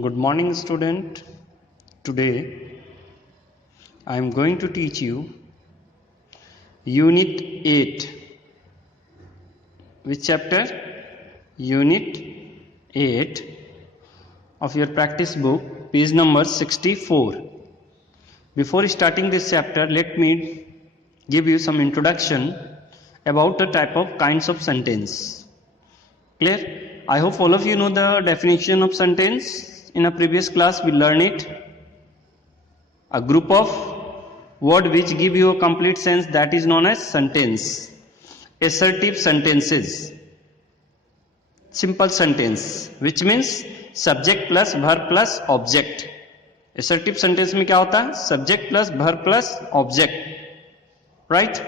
Good morning, student. Today I am going to teach you Unit 8. Which chapter? Unit 8 of your practice book, page number 64. Before starting this chapter, let me give you some introduction about the type of kinds of sentence. Clear? I hope all of you know the definition of sentence. In a previous class we learned it. A group of words which give you a complete sense, that is known as sentence. Assertive sentences, simple sentence, which means subject plus verb plus object. Assertive sentence में क्या होता है? Subject plus verb plus object, right?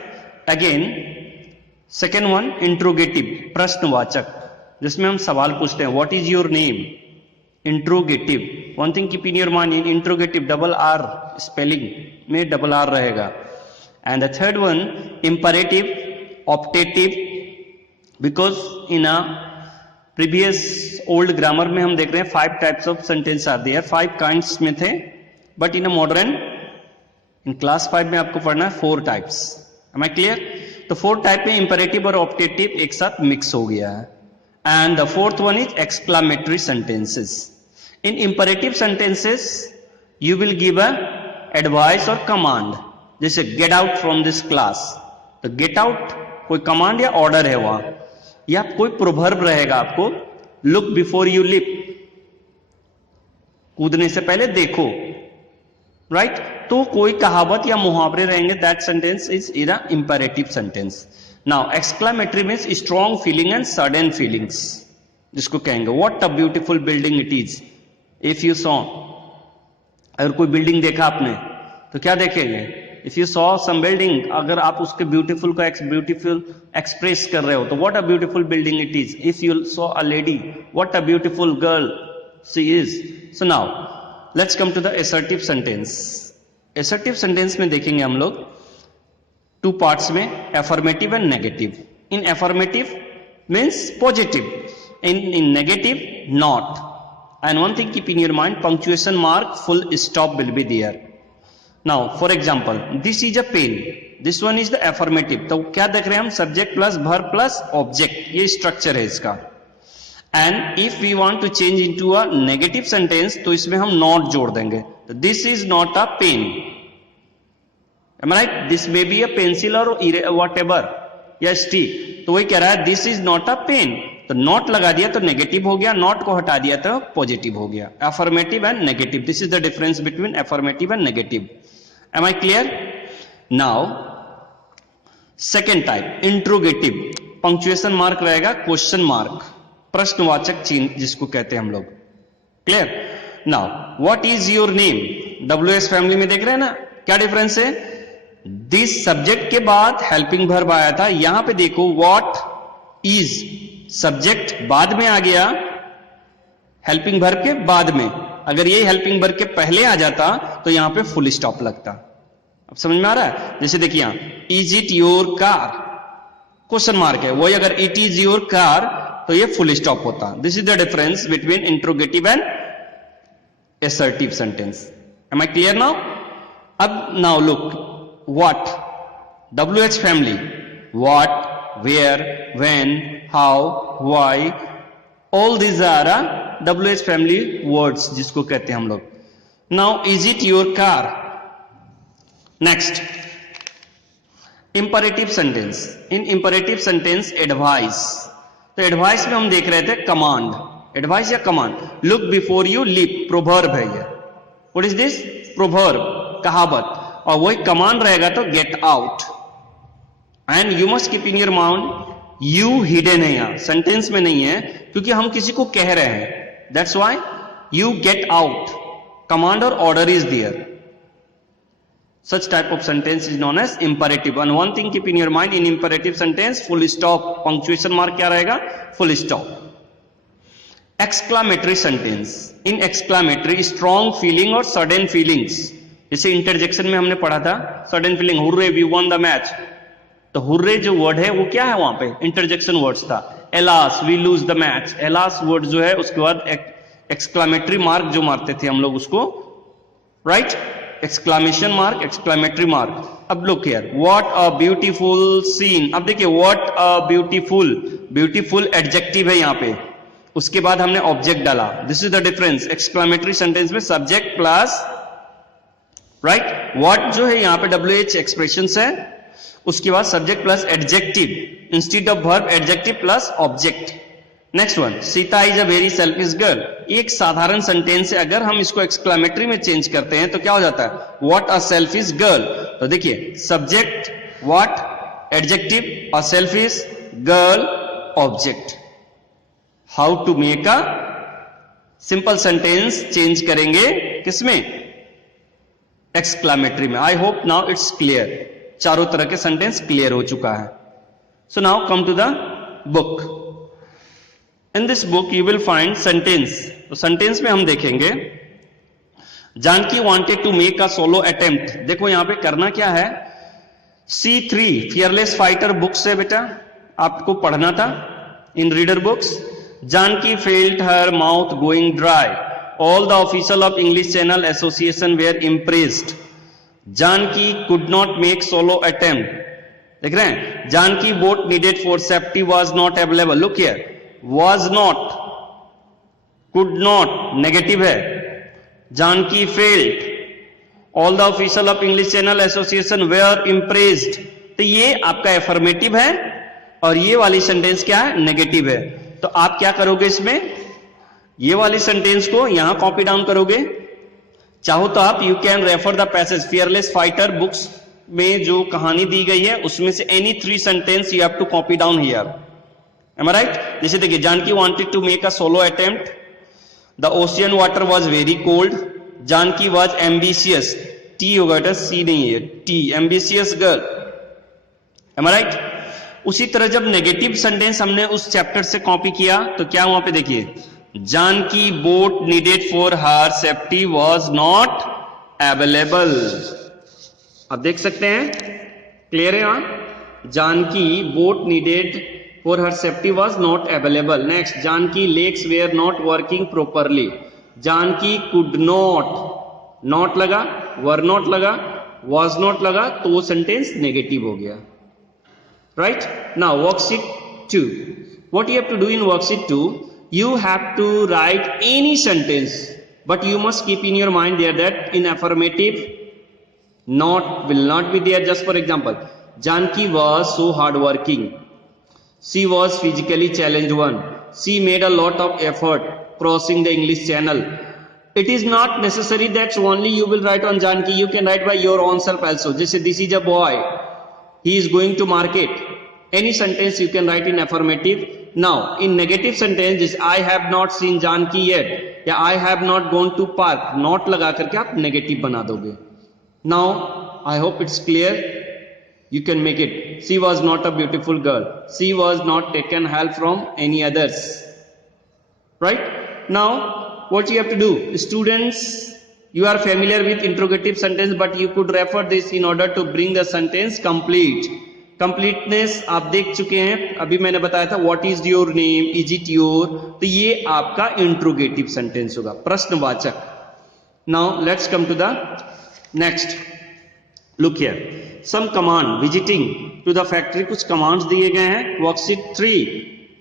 Again, second one, interrogative, प्रश्नवाचक, जिसमें हम सवाल पूछते हैं. What is your name? Interrogative. One thing keep in your mind, in interrogative double R spelling में double R रहेगा. And the third one, imperative, optative, because in a previous old grammar में हम देख रहे हैं 5 types of sentence are there, 5 kinds में थे, but in a modern, in class 5 में आपको पढ़ना है 4 types. Am I clear? तो 4 type में imperative और optative एक साथ mix हो गया है. And the fourth one is exclamatory sentences. In imperative sentences, you will give a advice or command. जैसे get out from this class. तो get out कोई command या order है वहां, या कोई proverb रहेगा आपको, look before you leap, कूदने से पहले देखो, right? तो कोई कहावत या मुहावरे रहेंगे. That sentence is an imperative sentence. Now exclamatory means strong feeling and sudden feelings, जिसको कहेंगे what a beautiful building it is. If you saw, अगर कोई बिल्डिंग देखा आपने तो क्या देखेंगे? If you saw some building, अगर आप उसके beautiful को beautiful express कर रहे हो तो what a beautiful building it is. If you saw a lady, what a beautiful girl she is. So now let's come to the assertive sentence. Assertive sentence में देखेंगे हम लोग 2 parts में, affirmative and negative. In affirmative means positive, in negative not. And one thing keep in your mind, punctuation mark, full stop will be there. Now for example, this is a pen, this one is the affirmative. तो क्या देख रहे हैं हम? subject plus verb plus object, ये structure है इसका. And if we want to change into a negative sentence तो इसमें हम not जोड़ देंगे. तो this is not a pen. Am I right? This may be a pencil or whatever, या stick. तो वही कह रहा है this is not a pen. तो नॉट लगा दिया तो नेगेटिव हो गया, नॉट को हटा दिया तो पॉजिटिव हो गया. Affirmative and negative, this is the difference between affirmative and negative. Am I clear? Now second type, interrogative. Punctuation mark रहेगा, क्वेश्चन मार्क, प्रश्नवाचक चिन्ह जिसको कहते हैं हम लोग. Clear? Now what is your name, WS family में देख रहे हैं ना क्या डिफरेंस है? दिस सब्जेक्ट के बाद हेल्पिंग वर्ब आया था, यहां पे देखो व्हाट इज, सब्जेक्ट बाद में आ गया, हेल्पिंग वर्ब के बाद में. अगर ये हेल्पिंग वर्ब के पहले आ जाता तो यहां पे फुल स्टॉप लगता. अब समझ में आ रहा है? जैसे देखिए यहां, is it your car, question mark है, वही अगर इट इज योर कार तो ये फुल स्टॉप होता. This is the difference between interrogative and assertive sentence. Am I clear now? अब now look, what, WH family, what, where, when, how, why, all these are WH family words जिसको कहते हैं हम लोग. Now is it your car? Next, imperative sentence. In imperative sentence, advice. तो advice में हम देख रहे थे command, advice या command. Look before you leap, proverb है ये. What is this? Proverb, कहावत. और वही command रहेगा तो get out. And you must keep in your mind, you hidden है यहाँ, सेंटेंस में नहीं है, क्योंकि हम किसी को कह रहे हैं. That's why you get out. Command or order is there. Such type of sentence is known as imperative. And one thing keep in your mind, in imperative sentence, full stop, punctuation mark क्या रहेगा? Full stop. Exclamatory sentence. In exclamatory, strong feeling or sudden feelings. जैसे interjection में हमने पढ़ा था, sudden feeling, hurray, we won the match. तो hurray जो word है वो क्या है? वहां पे इंटरजेक्शन वर्ड्स था. Alas we lose the match, alas word जो है उसके बाद एक्सक्लामेटरी मार्क जो मारते थे हम लोग उसको, right, exclamation mark, exclamatory mark. अब look here, what a beautiful scene. अब देखिए what a beautiful, beautiful adjective है यहाँ पे, उसके बाद हमने ऑब्जेक्ट डाला। This is the difference, exclamatory sentence में सब्जेक्ट प्लस, राइट, व्हाट जो है यहाँ पे WH एक्सप्रेशन है, उसके बाद subject plus adjective, instead of verb adjective plus object. Next one, Sita is a very selfish girl. एक साधारण सेंटेंस है, अगर हम इसको एक्सक्लामेटरी में चेंज करते हैं तो क्या हो जाता है, व्हाट अ सेल्फिश गर्ल। तो देखिए subject what, adjective a selfish, girl object. How to make a simple sentence, change करेंगे किसमें, एक्सक्लामेटरी में। I hope now it's clear, चारों तरह के सेंटेंस क्लियर हो चुका है। So now come to the book. In this book you will find sentence. तो सेंटेंस में हम देखेंगे, Janaki wanted to make a solo attempt. देखो यहां पे करना क्या है, C3 फियरलेस फाइटर बुक से बेटा आपको पढ़ना था in reader books. Janki felt her mouth going dry, all the officer of English channel association were impressed. Janki could not make solo attempt, देख रहे हैं, Janki boat needed for safety was not available. Look here, was not, could not negative है, Janki failed, all the officer of English channel association were impressed. तो ये आपका affirmative है और ये वाली सेंटेंस क्या है, नेगेटिव है। तो आप क्या करोगे इसमें, ये वाली सेंटेंस को यहां कॉपी डाउन करोगे। चाहो तो आप you can refer the passage, fearless fighter books में जो कहानी दी गई है उसमें से any 3 sentence you have to copy down here. Am I right? जैसे देखिए, Janaki wanted to make a solo attempt, the ocean water was very cold, Janaki was ambitious, T होगा बेटा, सी नहीं है, T, ambitious girl. Am I right? उसी तरह जब negative sentence हमने उस चैप्टर से कॉपी किया तो क्या वहां पे देखिए, Janaki boat needed for her safety was not available. अब देख सकते हैं, क्लियर है वहां, Janaki boat needed for her safety was not available. Next, Janaki legs were not working properly, Janaki could not, not लगा, वर नॉट लगा, वॉज नॉट लगा, तो वो सेंटेंस नेगेटिव हो गया। Right? Now worksheet 2. What you have to do in worksheet 2, you have to write any sentence, but you must keep in your mind there that in affirmative not will not be there. Just for example, Janki was so hardworking, she was physically challenged one, she made a lot of effort crossing the English Channel. It is not necessary that only you will write on Janki, you can write by your own self also. Just say, this is a boy, he is going to market. Any sentence you can write in affirmative. Now in negative sentences, I have not seen Janki yet, या I have not gone to park, not लगा करके आप negative बना दोगे। Now I hope it's clear, you can make it. She was not a beautiful girl, she was not taken help from any others, right? Now what you have to do, students, you are familiar with interrogative sentence, but you could refer this in order to bring the sentence complete. Completeness आप देख चुके हैं, अभी मैंने बताया था what is your name, is it your, तो ये आपका इंट्रोगेटिव सेंटेंस होगा, प्रश्नवाचक। Now let's come to the next. Look here, some command, visiting to the factory, कुछ कमांड्स दिए गए हैं। Worksheet 3,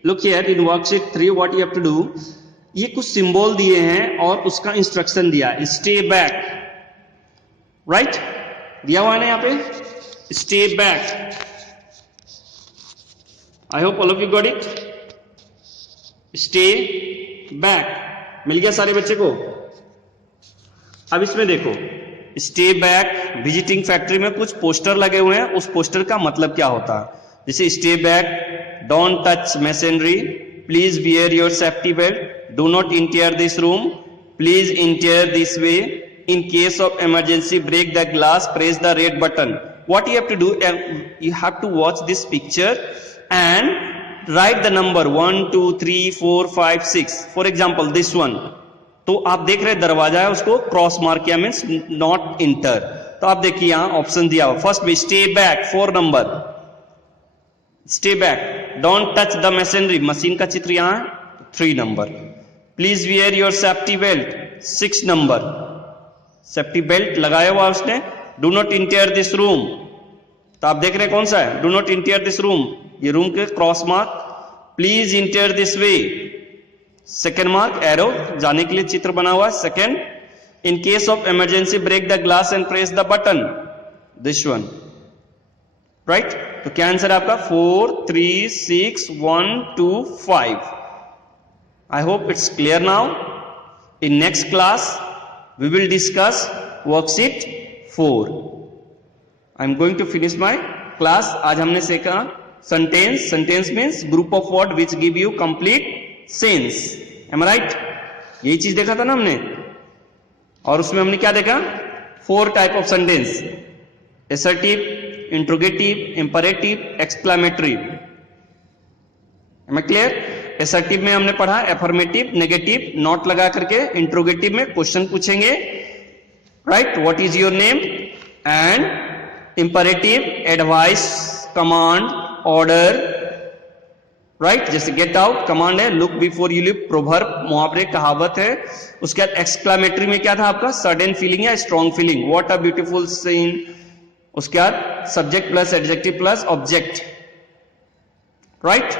look here, in worksheet 3 what you have to do, ये कुछ सिंबल दिए हैं और उसका इंस्ट्रक्शन दिया है, स्टे बैक, राइट, दिया हुआ है ना यहाँ पे, stay back. I hope all of you got it. Stay back. मिल गया सारे बच्चे को? अब इसमें देखो, स्टे बैक, विजिटिंग फैक्ट्री में कुछ पोस्टर लगे हुए हैं, उस पोस्टर का मतलब क्या होता है? जैसे stay back, don't touch machinery, please wear your safety belt, do not inter this room, please inter this way, in case of emergency brake the glass, press the red button. What you have to do, you have to watch this picture and write the number 1 2 3 4 5 6. For example, this one, तो आप देख रहे दरवाजा है, उसको cross mark किया, means not inter. तो आप देखिए यहां ऑप्शन दिया हुआ, फर्स्ट में stay back 4 number, stay back, don't touch the machinery, machine का चित्र यहां 3 number. Please wear your safety belt, 6 number, safety belt लगाया हुआ उसने। Do not inter this room, तो आप देख रहे हैं कौन सा है, do not inter this room, ये रूम के cross mark. Please inter this way, second mark, arrow जाने के लिए चित्र बना हुआ है, second. In case of emergency brake the glass and press the button, this one, right. तो क्या आंसर है आपका, 4 3 6 1 2 5। I hope it's clear now. In next class we will discuss worksheet 4. I am going to finish my class. आज हमने सीखा sentence. Sentence means group of word which give you complete sense. Am I right? यही चीज देखा था ना हमने, और उसमें हमने क्या देखा, 4 type of sentence: assertive, interrogative, imperative, exclamatory. Am I clear? Assertive में हमने पढ़ा एफर्मेटिव, नेगेटिव, नॉट लगा करके। इंट्रोगेटिव में क्वेश्चन पूछेंगे, right, what is your name, and imperative advice, command, order, right, जैसे गेट आउट कमांड है, look before you live proverb, मुहावरे, कहावत है। उसके बाद एक्सक्लामेटरी में क्या था आपका, सडन फीलिंग या strong feeling, what a beautiful scene. उसके बाद subject plus adjective plus object, right.